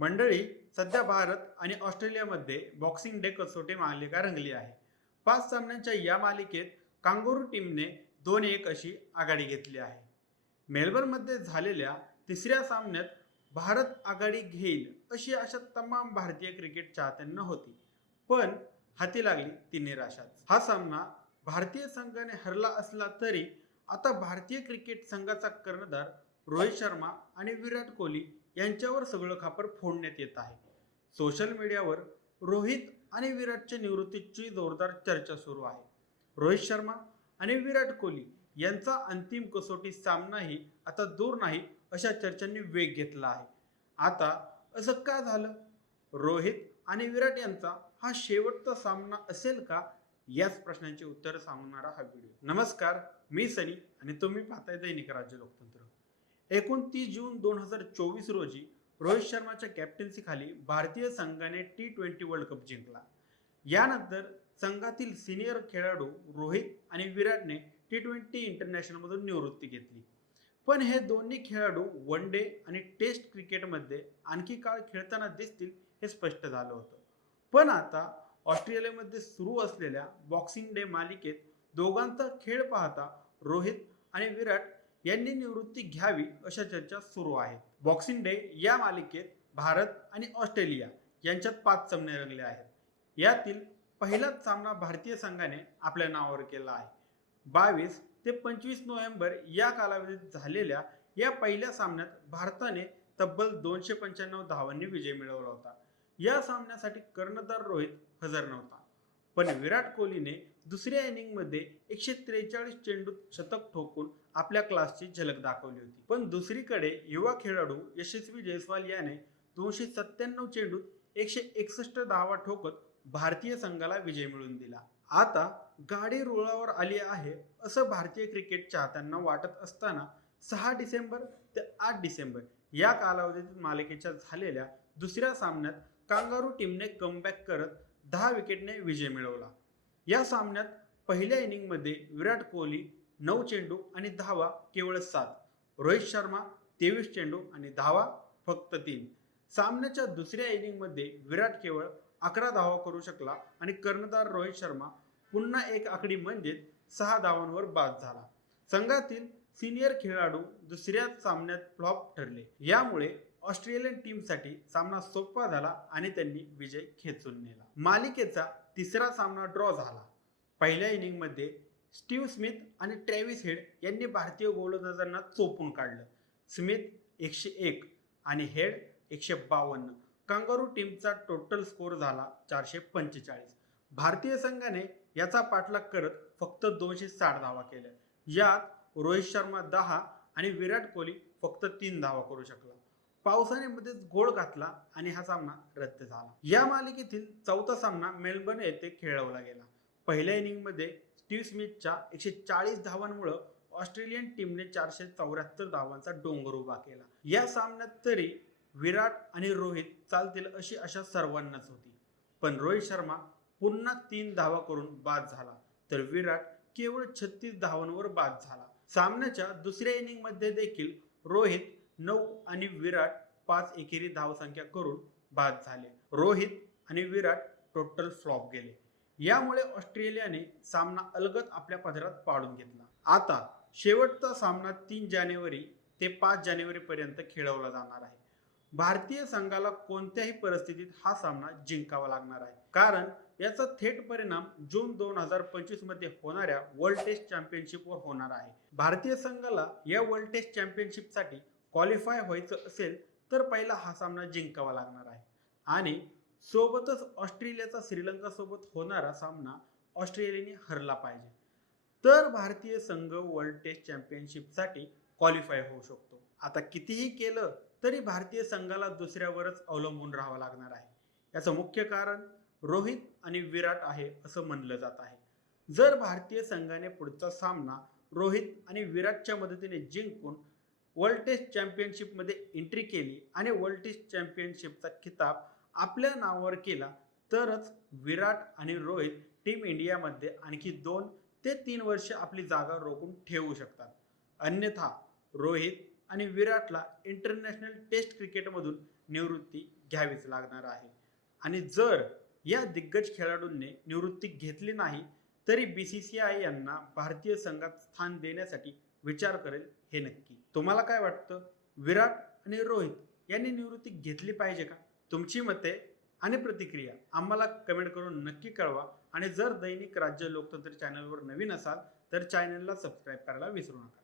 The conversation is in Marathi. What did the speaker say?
मंडळी, सध्या भारत आणि ऑस्ट्रेलियामध्ये बॉक्सिंग डे कसोटी मालिका रंगली आहे. 5 सामन्यांच्या या मालिकेत कांगारू टीमने 2-1 अशी आघाडी घेतली आहे. मेलबर्नमध्ये झालेल्या तिसऱ्या सामन्यात भारत आघाडी घेईल अशी आशा तमाम भारतीय क्रिकेट चाहत्यांना होती. पण हाती लागली ती निराशाच. हा सामना भारतीय संघाने हरला असला तरी आता भारतीय क्रिकेट संघाचा कर्णधार रोहित शर्मा आणि विराट कोहली यांच्यावर सगळं खापर फोडण्यात येत आहे. सोशल मीडियावर रोहित आणि विराटच्या निवृत्तीची जोरदार चर्चा सुरू आहे. रोहित शर्मा आणि विराट कोहली यांचा अंतिम कसोटी सामनाही आता दूर नाही अशा चर्चांनी वेग घेतला आहे. आता असं का झालं? रोहित आणि विराट यांचा हा शेवटचा सामना असेल का? याच प्रश्नांची उत्तर सांगणारा हा व्हिडिओ. नमस्कार, मी सनी आणि तुम्ही पाहताय दैनिक राज्य लोकतंत्र. 29 जून 2024 रोजी रोहित शर्माच्या कॅप्टन्सीखाली भारतीय संघाने T20 वर्ल्ड कप जिंकला. यानंतर संघातील सिनियर खेळाडू रोहित आणि विराटने T20 इंटरनॅशनलमधून निवृत्ती घेतली. पण हे दोन्ही खेळाडू वन डे आणि टेस्ट क्रिकेटमध्ये आणखी काळ खेळताना दिसतील हे स्पष्ट झालं होतं. पण आता ऑस्ट्रेलियामध्ये सुरू असलेल्या बॉक्सिंग डे मालिकेत दोघांचा खेळ पाहता रोहित आणि विराट यांनी निवृत्ती घ्यावी अशा चर्चा सुरू आहेत. बॉक्सिंग डे या मालिकेत भारत आणि ऑस्ट्रेलिया यांच्यात 5 सामने रंगले आहेत. यातील पहिलाच सामना भारतीय संघाने आपल्या नावावर केला आहे. 22 ते 25 नोव्हेंबर या कालावधीत झालेल्या या पहिल्या सामन्यात भारताने तब्बल 295 धावांनी विजय मिळवला होता. या सामन्यासाठी कर्णधार रोहित हजर नव्हता, पण विराट कोहलीने दुसऱ्या इनिंगमध्ये 143 चेंडूत शतक ठोकून आपल्या क्लासची झलक दाखवली होती. पण दुसरीकडे युवा खेळाडू यशस्वी जयस्वाल याने 297 चेंडूत 161 धावा ठोकत भारतीय संघाला विजय मिळवून दिला. आता गाडी रुळावर आली आहे असं भारतीय क्रिकेट चाहत्यांना वाटत असताना 6 डिसेंबर ते 8 डिसेंबर या कालावधीत मालिकेच्या झालेल्या दुसऱ्या सामन्यात कांगारू टीमने कमबॅक करत 10 विकेटने विजय मिळवला. या सामन्यात पहिल्या इनिंगमध्ये विराट कोहली 9 चेंडू आणि धावा केवळ 7, रोहित शर्मा 23 चेंडू आणि धावा फक्त 3. सामन्याच्या दुसऱ्या इनिंगमध्ये विराट केवळ 11 धावा करू शकला आणि कर्णधार रोहित शर्मा पुन्हा एक आकडी म्हणजेच 6 धावांवर बाद झाला. संघातील सिनियर खेळाडू दुसऱ्या सामन्यात फ्लॉप ठरले. यामुळे ऑस्ट्रेलियन टीमसाठी सामना सोपा झाला आणि त्यांनी विजय खेचून नेला. मालिकेचा तिसरा सामना ड्रॉ झाला. पहिल्या इनिंगमध्ये स्टीव्ह स्मिथ आणि ट्रॅव्हिस हेड यांनी भारतीय गोलंदाजांना चोपून काढलं. स्मिथ 101 आणि हेड 152. कांगारू टीमचा टोटल स्कोर झाला 445. भारतीय संघाने याचा पाठलाग करत फक्त 260 धावा केल्या. यात रोहित शर्मा 10 आणि विराट कोहली फक्त 3 धावा करू शकला. पावसाने मध्येच घोळ घातला आणि हा सामना रद्द झाला. या मालिकेतील चौथा सामना मेलबर्न येथे खेळवला गेला. पहिल्या इनिंगमध्ये स्टीव्ह स्मिथच्या 140 धावांमुळे ऑस्ट्रेलियन टीमने 474 धावांचा डोंगर उभा केला. या सामन्यात तरी विराट आणि रोहित चालतील अशी आशा सर्वांनाच होती. पण रोहित शर्मा पुन्हा 3 धावा करून बाद झाला, तर विराट केवळ 36 धावांवर बाद झाला. सामन्याच्या दुसऱ्या इनिंगमध्ये देखील रोहित 9 आणि विराट 5 एकेरी धावसंख्या करून बाद झाले. रोहित आणि विराट टोटल फ्लॉप गेले. यामुळे ऑस्ट्रेलियाने सामना अलगद आपल्या पदरात पाडून घेतला. आता शेवटचा सामना 3 जानेवारी ते 5 जानेवारी पर्यंत खेळवला जाणार आहे. भारतीय संघाला कोणत्याही परिस्थितीत हा सामना जिंकावा लागणार आहे, कारण याचा थेट परिणाम जून 2025 मध्ये होणाऱ्या वर्ल्ड टेस्ट चॅम्पियनशिपवर होणार आहे. भारतीय संघाला या वर्ल्ड टेस्ट चॅम्पियनशिपसाठी क्वालिफाय व्हायचं असेल तर पहिला हा सामना जिंकावा लागणार आहे आणि सोबतच ऑस्ट्रेलियाचा श्रीलंका सोबत होणारा सामना ऑस्ट्रेलियाने हरला पाहिजे, तर भारतीय संघ वर्ल्ड टेस्ट चॅम्पियनशिपसाठी क्वालिफाय होऊ शकतो. आता कितीही केलं तरी भारतीय संघाला दुसऱ्यावरच अवलंबून राहावं लागणार आहे. याचं मुख्य कारण रोहित आणि विराट आहे असं म्हणलं जात आहे. जर भारतीय संघाने पुढचा सामना रोहित आणि विराटच्या मदतीने जिंकून वर्ल्ड टेस्ट चॅम्पियनशिपमध्ये एंट्री केली आणि वर्ल्ड टेस्ट चॅम्पियनशिपचा खिताब आपल्या नावावर केला तरच विराट आणि रोहित टीम इंडियामध्ये आणखी 2 ते 3 वर्ष आपली जागा रोखून ठेवू शकतात. अन्यथा रोहित आणि विराटला इंटरनॅशनल टेस्ट क्रिकेटमधून निवृत्ती घ्यावीच लागणार आहे. आणि जर या दिग्गज खेळाडूंनी निवृत्ती घेतली नाही तरी BCCI यांना भारतीय संघात स्थान देण्यासाठी विचार करेल हे नक्की. तुम्हाला काय वाटतं? विराट आणि रोहित यांनी निवृत्ती घेतली पाहिजे का? तुमची मते आणि प्रतिक्रिया आम्हाला कमेंट करून नक्की कळवा. आणि जर दैनिक राज्य लोकतंत्र चॅनलवर नवीन असाल तर चॅनलला सबस्क्राईब करायला विसरू नका.